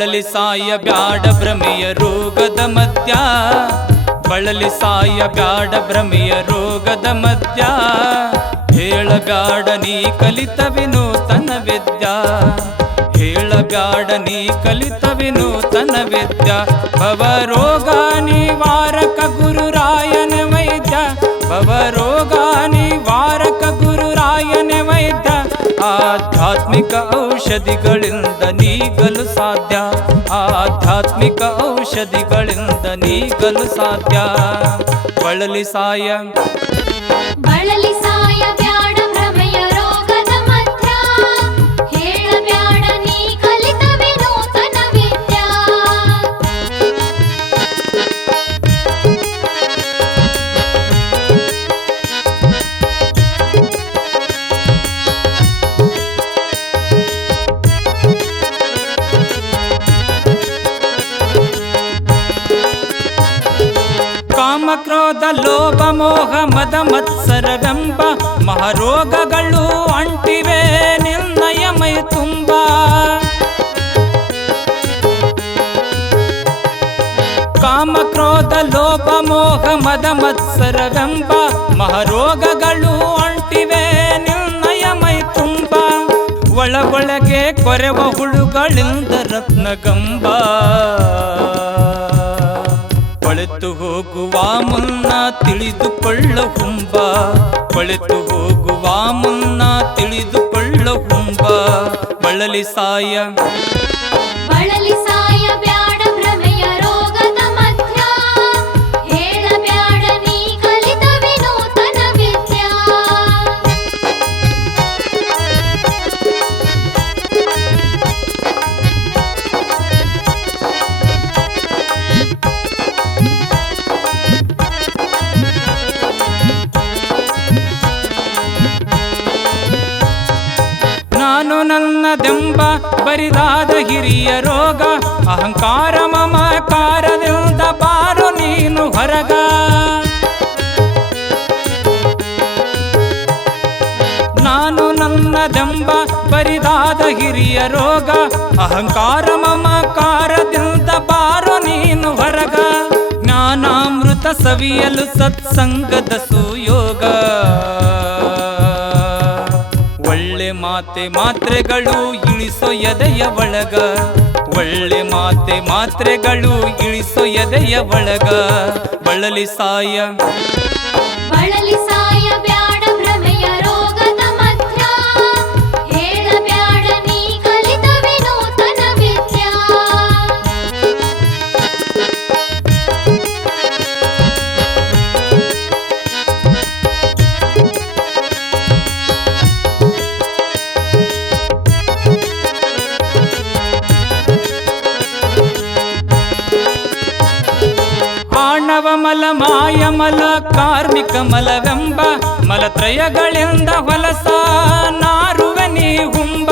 ಬಳಲಿ ಸಾಯ ಬ್ಯಾಡ ಭ್ರಮೆಯ ರೋಗದ ಮಧ್ಯ, ಬಳಲಿ ಸಾಯ ಬ್ಯಾಡ ಭ್ರಮೆಯ ರೋಗದ ಮಧ್ಯ, ಹೇಳಬ್ಯಾಡ ನೀ ಕಲಿತ ವಿನೂತನ ವಿದ್ಯಾ, ಹೇಳಬ್ಯಾಡ ನೀ ಕಲಿತ ವಿನೂತನ ವಿದ್ಯಾ. ಭವರೋಗ ನಿವಾರಕ ಗುರುರಾಯನ ವೈದ್ಯ, ಭವರೋಗ ನಿವಾರಕ ಗುರುರಾಯನ ವೈದ್ಯ. ಆಧ್ಯಾತ್ಮಿಕ ಔಷಧಿಗಳಿಂದ ನೀಗಲು ಸಾಧ್ಯ, ಆಧ್ಯಾತ್ಮಿಕ ಔಷಧಿಗಳಿಂದ ನೀಗಲು ಸಾಧ್ಯ. ಬಳಲಿ ಸಾಯ ಬಳಲಿ ಸಾಯ ಬ್ಯಾಡ ಭ್ರಮೆಯ ರೋಗದ ಮಧ್ಯ, ಹೇಳಬ್ಯಾಡ ನೀ ಕಲಿತ ವಿನೂತನ ವಿದ್ಯಾ. ಕಾಮ ಕ್ರೋಧ ಲೋಭ ಮೋಹ ಮದ ಮತ್ಸರವೆಂಬ ಮಹಾರೋಗಗಳು ಅಂಟಿವೆ ನಿರ್ಣಯ ಮೈ ತುಂಬ. ಕಾಮ ಕ್ರೋಧ ಲೋಭ ಮೋಹ ಮದ ಮತ್ಸರವೆಂಬ ಮಹಾರೋಗಗಳು ಅಂಟಿವೆ ನಿರ್ಣಯ ಮೈ ತುಂಬ. ಒಳಗೊಳಗೆ ಕೊರೆವ ಹುಳುಗಳಿಂದ ರತ್ನಗಂಬ, ಕೊಳೆತು ಹೋಗುವ ಮುನ್ನ ತಿಳಿದುಕೊಳ್ಳ ಹುಂಬ, ಕೊಳೆತು ಹೋಗುವ ಮುನ್ನ ತಿಳಿದುಕೊಳ್ಳ ಹುಂಬ. ಬಳಲಿ ಸಾಯ ಬಳಲಿ ಸಾಯ ಬ್ಯಾಡ ಭ್ರಮೆಯ ರೋಗದ ಮಧ್ಯ, ಹೇಳಬ್ಯಾಡ ನೀ ಕಲಿತ ವಿನೂತನ ವಿದ್ಯಾ. ನಾನು ನನ್ನದೆಂಬ ಬರಿದಾದ ಹಿರಿಯ ರೋಗ, ಅಹಂಕಾರ ಮಮಕಾರದಿಂದ ಬಾರು ನೀನು ಹೊರಗ. ನಾನು ನನ್ನದೆಂಬ ಬರಿದಾದ ಹಿರಿಯ ರೋಗ, ಅಹಂಕಾರ ಮಮಕಾರದಿಂದ ಬಾರು ನೀನು ಹೊರಗ. ಜ್ಞಾನಾಮೃತ ಸವಿಯಲು ಸತ್ಸಂಗದ ಸುಯೋಗ, ಒಳ್ಳೆ ಮಾತೆ ಮಾತ್ರೆಗಳು ಇಳಿಸೋ ಎದೆಯ ಒಳಗ, ಒಳ್ಳೆ ಮಾತೆ ಮಾತ್ರೆಗಳು ಇಳಿಸೋ ಎದೆಯ ಒಳಗ. ಬಳಲಿ ಸಾಯ ಬಳಲಿ ಸಾಯ ಬ್ಯಾಡ ಭ್ರಮೆಯ ರೋಗದ ಮಧ್ಯ, ಹೇಳಬ್ಯಾಡ ನೀ ಕಲಿತ ವಿನೂತನ ವಿದ್ಯಾ. ಆಣವ ಮಲ ಮಾಯ ಮಲ ಕಾರ್ಮಿಕ ಮಲವೆಂಬ ಮಲತ್ರಯಗಳಿಂದ ಹೊಲಸ ನಾರುವೆ ನೀ ಹುಂಬ.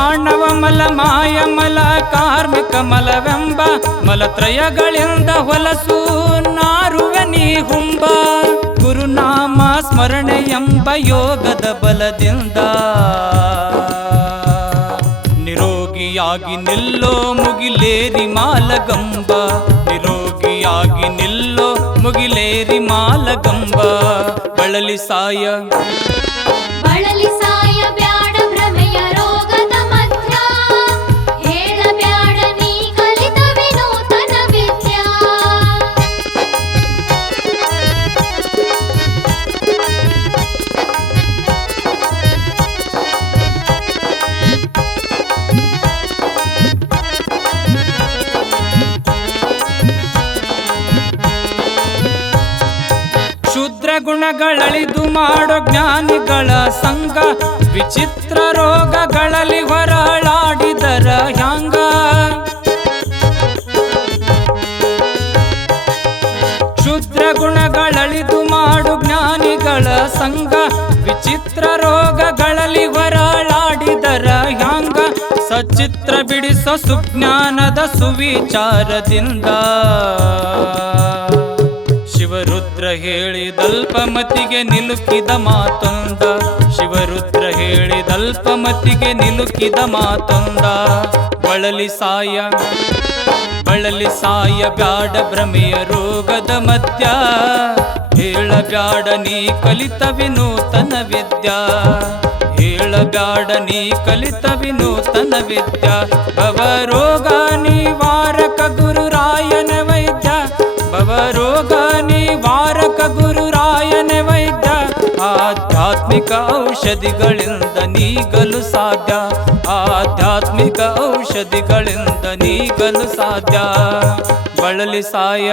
ಆಣವ ಮಲ ಮಾಯ ಮಲ ಕಾರ್ಮಿಕ ಮಲವೆಂಬ ಮಲತ್ರಯಗಳಿಂದ ಹೊಲಸು ನಾರುವೆ ನೀ ಹುಂಬ. ಗುರುನಾಮ ಸ್ಮರಣೆ ಎಂಬ ಯೋಗದ ಬಲದಿಂದ ನಿರೋಗಿಯಾಗಿ ನಿಲ್ಲೋ ಮುಗಿಲೇರಿ ಮಾಲಗಂಬ, ನಿರೋಗಿಯಾಗಿ ನಿಲ್ಲೋ ಮುಗಿಲೇರಿ ಮಾಲಗಂಬ. ಬಳಲಿ ಸಾಯ ಬಳಲಿ ಸಾಯ ಬ್ಯಾಡ ಭ್ರಮೆಯ ರೋಗದ ಮಧ್ಯ, ಹೇಳಬ್ಯಾಡ ನೀ ಕಲಿತ ವಿನೂತನ ವಿದ್ಯಾ. ಶುದ್ರ ಗುಣಗಳಳಿದು ಮಾಡೋ ಜ್ಞಾನಿಗಳ ಸಂಗ, ವಿಚಿತ್ರ ರೋಗಗಳಲ್ಲಿ ಹೊರಳಾಡಿದರ ಹ್ಯಾಂಗ. ಶುದ್ರ ಗುಣಗಳಳಿದು ಮಾಡು ಜ್ಞಾನಿಗಳ ಸಂಗ, ವಿಚಿತ್ರ ರೋಗಗಳಲ್ಲಿ ಹೊರಳಾಡಿದರ ಹ್ಯಾಂಗ. ಸಚಿತ್ರ ಬಿಡಿಸೋ ಸುಜ್ಞಾನದ ಸುವಿಚಾರದಿಂದ ಶಿವರುದ್ರ ಹೇಳಿದಲ್ಪಮತಿಗೆ ನಿಲುಕಿದ ಮಾತೊಂದ, ಶಿವರುದ್ರ ಹೇಳಿದಲ್ಪಮತಿಗೆ ನಿಲುಕಿದ ಮಾತೊಂದ. ಬಳಲಿ ಸಾಯ ಬ್ಯಾಡ ಭ್ರಮೆಯ ರೋಗದ ಮಧ್ಯ, ಹೇಳಬ್ಯಾಡ ನೀ ಕಲಿತ ವಿನೂತನ ವಿದ್ಯಾ, ಹೇಳಬ್ಯಾಡ ನೀ ಕಲಿತ ವಿನೂತನ ವಿದ್ಯಾ. ಭವರೋಗ ನಿವಾರಕ ಗುರುರಾಯನ ವೈದ್ಯ, ಭವರೋಗ ನಿವಾರಕ ಗುರುರಾಯನ ವೈದ್ಯ. ಆಧ್ಯಾತ್ಮಿಕ ಔಷಧಿಗಳಿಂದ ನೀಗಲು ಸಾಧ್ಯ, ಆಧ್ಯಾತ್ಮಿಕ ಔಷಧಿಗಳಿಂದ ನೀಗಲು ಸಾಧ್ಯ. ಬಳಲಿ ಸಾಯ